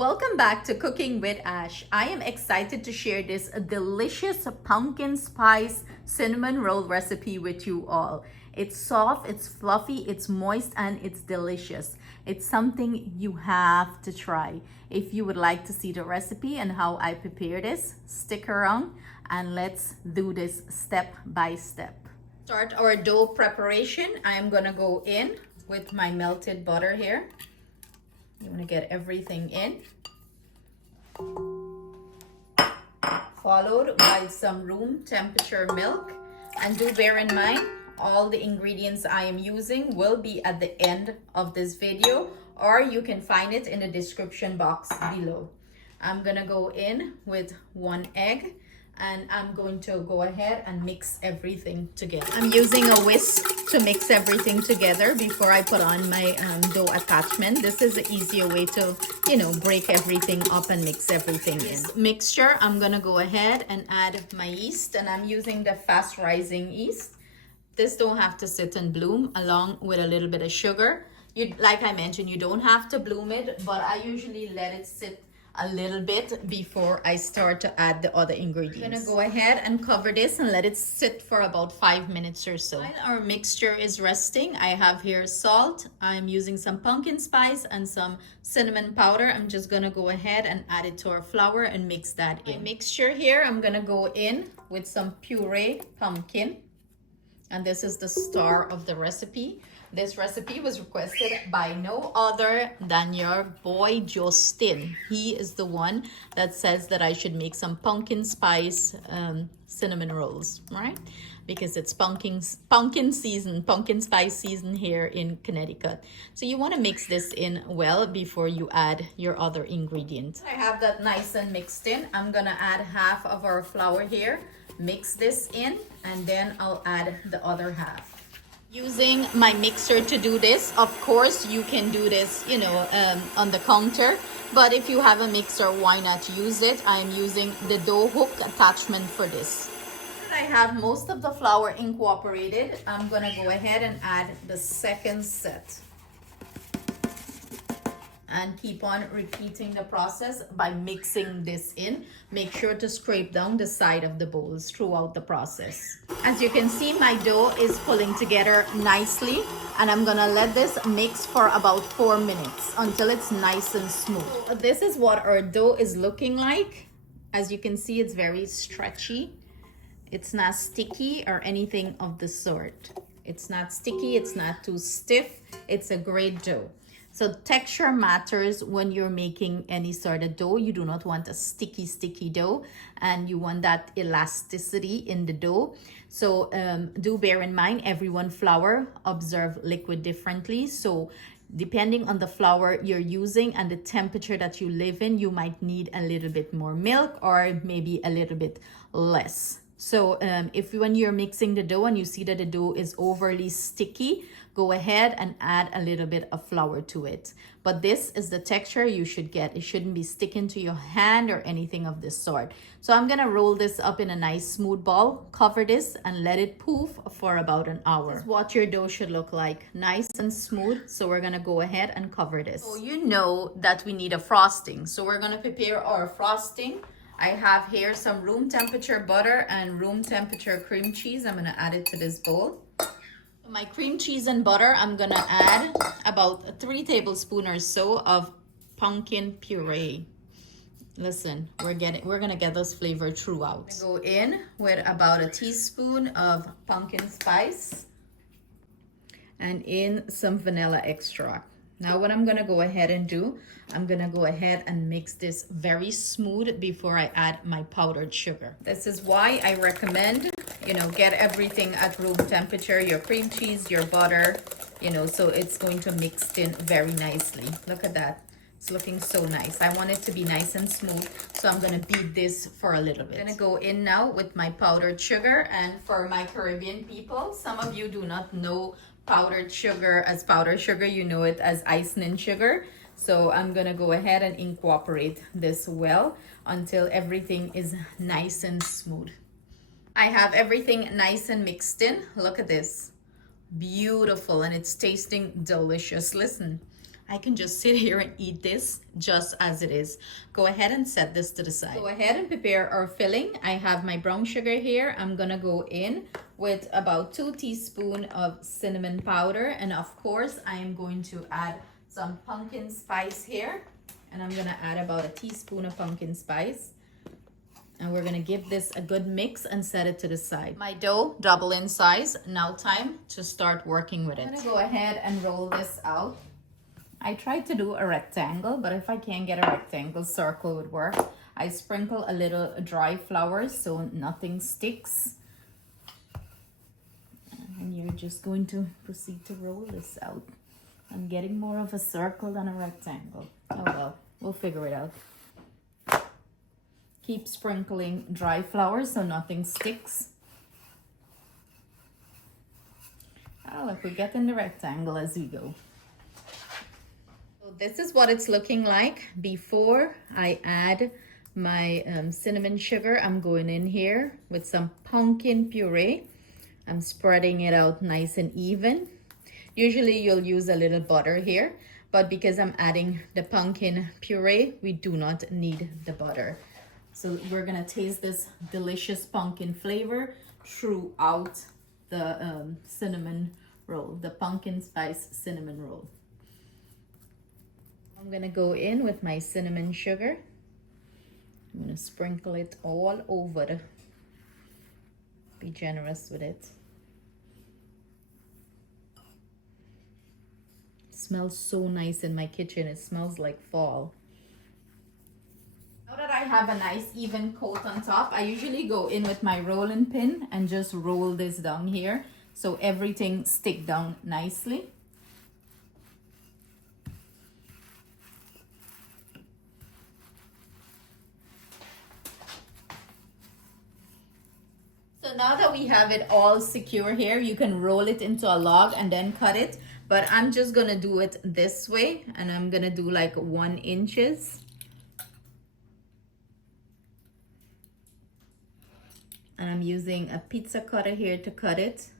Welcome back to Cooking with Ash. I am excited to share this delicious pumpkin spice cinnamon roll recipe with you all. It's soft, it's fluffy, it's moist, and it's delicious. It's something you have to try. If you would like to see the recipe and how I prepare this, stick around and let's do this step by step. Start our dough preparation. I am gonna go in with my melted butter here. You want to get everything in, followed by some room temperature milk. And do bear in mind, all the ingredients I am using will be at the end of this video, or you can find it in the description box below. I'm gonna go in with 1 egg, and I'm going to go ahead and mix everything together. I'm using a whisk to mix everything together before I put on my dough attachment. This is an easier way to, break everything up and mix everything in. Mixture, I'm gonna go ahead and add my yeast, and I'm using the fast rising yeast. This don't have to sit and bloom, along with a little bit of sugar. Like I mentioned, you don't have to bloom it, but I usually let it sit a little bit before I start to add the other ingredients. I'm gonna go ahead and cover this and let it sit for about 5 minutes or so. While our mixture is resting, I have here salt. I'm using some pumpkin spice and some cinnamon powder. I'm just gonna go ahead and add it to our flour and mix that in. My mixture here, I'm gonna go in with some puree pumpkin. And this is the star of the recipe. This recipe was requested by no other than your boy Justin. He is the one that says that I should make some pumpkin spice cinnamon rolls, right? Because it's pumpkin season, pumpkin spice season here in Connecticut. So you want to mix this in well before you add your other ingredients. I have that nice and mixed in. I'm gonna add half of our flour here, mix this in, and then I'll add the other half. Using my mixer to do this, of course you can do this on the counter, but if you have a mixer, why not use it? I'm using the dough hook attachment for this. I have most of the flour incorporated. I'm gonna go ahead and add the second set and keep on repeating the process by mixing this in. Make sure to scrape down the side of the bowls throughout the process. As you can see, my dough is pulling together nicely, and I'm gonna let this mix for about 4 minutes until it's nice and smooth. So this is what our dough is looking like. As you can see, it's very stretchy. It's not sticky or anything of the sort. It's not sticky, it's not too stiff. It's a great dough. So texture matters when you're making any sort of dough. You do not want a sticky dough, and you want that elasticity in the dough. So do bear in mind, everyone flour observe liquid differently. So depending on the flour you're using and the temperature that you live in, you might need a little bit more milk or maybe a little bit less. So when you're mixing the dough and you see that the dough is overly sticky, go ahead and add a little bit of flour to it. But this is the texture you should get. It shouldn't be sticking to your hand or anything of this sort. So I'm gonna roll this up in a nice smooth ball, cover this, and let it poof for about an hour. This is what your dough should look like, nice and smooth. So we're gonna go ahead and cover this. So you know that we need a frosting. So we're gonna prepare our frosting. I have here some room temperature butter and room temperature cream cheese. I'm gonna add it to this bowl. My cream cheese and butter, I'm gonna add about 3 tablespoons or so of pumpkin puree. Listen, we're gonna get those flavor throughout. Go in with about 1 teaspoon of pumpkin spice and in some vanilla extract. Now what I'm gonna go ahead and do, I'm gonna go ahead and mix this very smooth before I add my powdered sugar. This is why I recommend, get everything at room temperature, your cream cheese, your butter, so it's going to mix in very nicely. Look at that. It's looking so nice. I want it to be nice and smooth, so I'm gonna beat this for a little bit. I'm gonna go in now with my powdered sugar, and for my Caribbean people, some of you do not know powdered sugar as powdered sugar, you know it as icing sugar. So I'm gonna go ahead and incorporate this well until everything is nice and smooth. I have everything nice and mixed in. Look at this, beautiful, and it's tasting delicious. Listen, I can just sit here and eat this just as it is. Go ahead and set this to the side. Go ahead and prepare our filling. I have my brown sugar here. I'm gonna go in with about 2 teaspoons of cinnamon powder. And of course, I am going to add some pumpkin spice here. And I'm gonna add about a teaspoon of pumpkin spice. And we're gonna give this a good mix and set it to the side. My dough double in size. Now time to start working with it. I'm gonna go ahead and roll this out. I tried to do a rectangle, but if I can't get a rectangle, circle would work. I sprinkle a little dry flour so nothing sticks. And you're just going to proceed to roll this out. I'm getting more of a circle than a rectangle. Oh well, we'll figure it out. Keep sprinkling dry flour so nothing sticks. Oh, look, we're getting the rectangle as we go. This is what it's looking like before I add my cinnamon sugar. I'm going in here with some pumpkin puree. I'm spreading it out nice and even. Usually you'll use a little butter here, but because I'm adding the pumpkin puree, we do not need the butter. So we're gonna taste this delicious pumpkin flavor throughout the cinnamon roll, the pumpkin spice cinnamon roll. I'm gonna go in with my cinnamon sugar. I'm gonna sprinkle it all over. Be generous with it. It smells so nice in my kitchen. It smells like fall. Now that I have a nice even coat on top, I usually go in with my rolling pin and just roll this down here so everything stick down nicely. So now that we have it all secure here, you can roll it into a log and then cut it. But I'm just gonna do it this way, and I'm gonna do like 1 inch. And I'm using a pizza cutter here to cut it.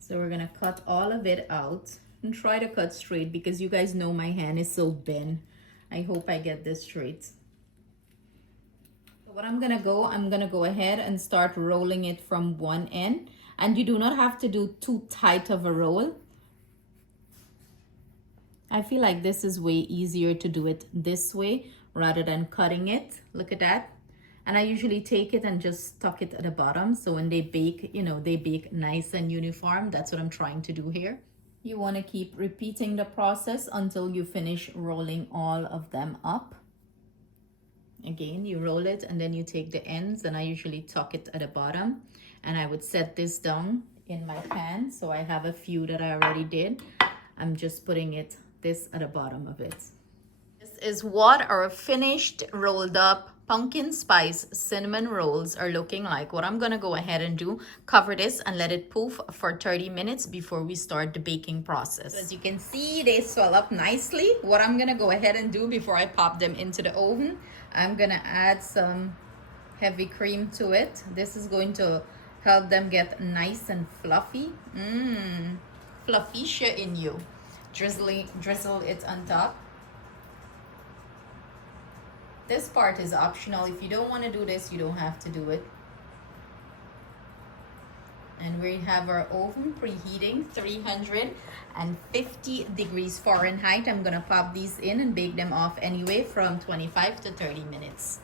So we're gonna cut all of it out and try to cut straight because you guys know my hand is so bent. I hope I get this straight. What I'm gonna go ahead and start rolling it from one end, and you do not have to do too tight of a roll. I feel like this is way easier to do it this way rather than cutting it. Look at that. And I usually take it and just tuck it at the bottom, so when they bake, you know, they bake nice and uniform. That's what I'm trying to do here. You want to keep repeating the process until you finish rolling all of them up. Again, you roll it and then you take the ends, and I usually tuck it at the bottom, and I would set this down in my pan. So I have a few that I already did. I'm just putting this at the bottom of it. This is what our finished rolled up pumpkin spice cinnamon rolls are looking like. What I'm gonna go ahead and do, cover this and let it poof for 30 minutes before we start the baking process. As you can see, they swell up nicely. What I'm gonna go ahead and do before I pop them into the oven, I'm gonna add some heavy cream to it. This is going to help them get nice and fluffy. Fluffisha in you. Drizzle it on top. This part is optional. If you don't want to do this, you don't have to do it. And we have our oven preheating 350 degrees Fahrenheit. I'm gonna pop these in and bake them off anyway from 25 to 30 minutes.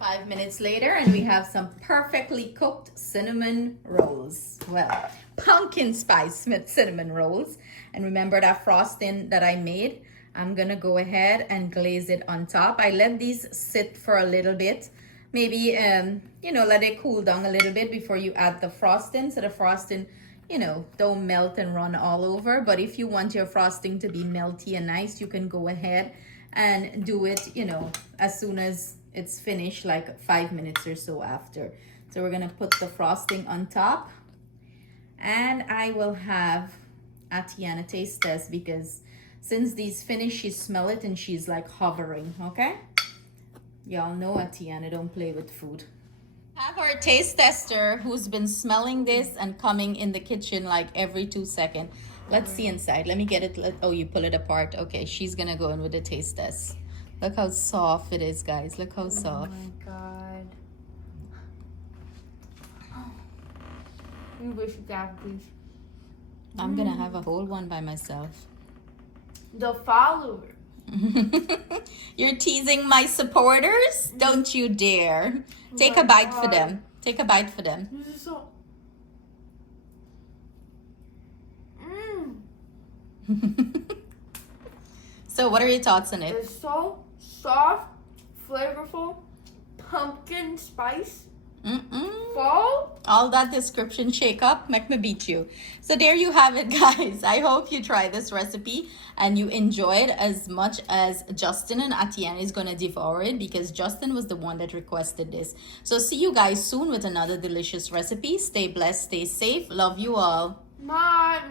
5 minutes later, and we have some perfectly cooked cinnamon rolls. Well, pumpkin spice cinnamon rolls. And remember that frosting that I made? I'm gonna go ahead and glaze it on top. I let these sit for a little bit. Maybe, you know, let it cool down a little bit before you add the frosting. So the frosting, you know, don't melt and run all over. But if you want your frosting to be melty and nice, you can go ahead and do it, you know, as soon as it's finished, like 5 minutes or so after. So we're gonna put the frosting on top. And I will have Atiana taste test, because since these finish, she smell it and she's like hovering, okay? Y'all know Atiana don't play with food. Have our taste tester who's been smelling this and coming in the kitchen like every 2 seconds. Let's see inside. Let me get it. Oh, you pull it apart. Okay, she's gonna go in with a taste test. Look how soft it is, guys. Look how soft. Oh my god. You wish you could have these. I'm gonna have a whole one by myself. The follower. You're teasing my supporters? Don't you dare. Take a bite for them. Take a bite for them. This is so... So what are your thoughts on it? It's so soft, flavorful, pumpkin spice. Fall. All that description shake up, make me beat you. So there you have it, guys. I hope you try this recipe and you enjoy it as much as Justin and Atienne is gonna devour it, because Justin was the one that requested this. So see you guys soon with another delicious recipe. Stay blessed, stay safe. Love you all. Bye.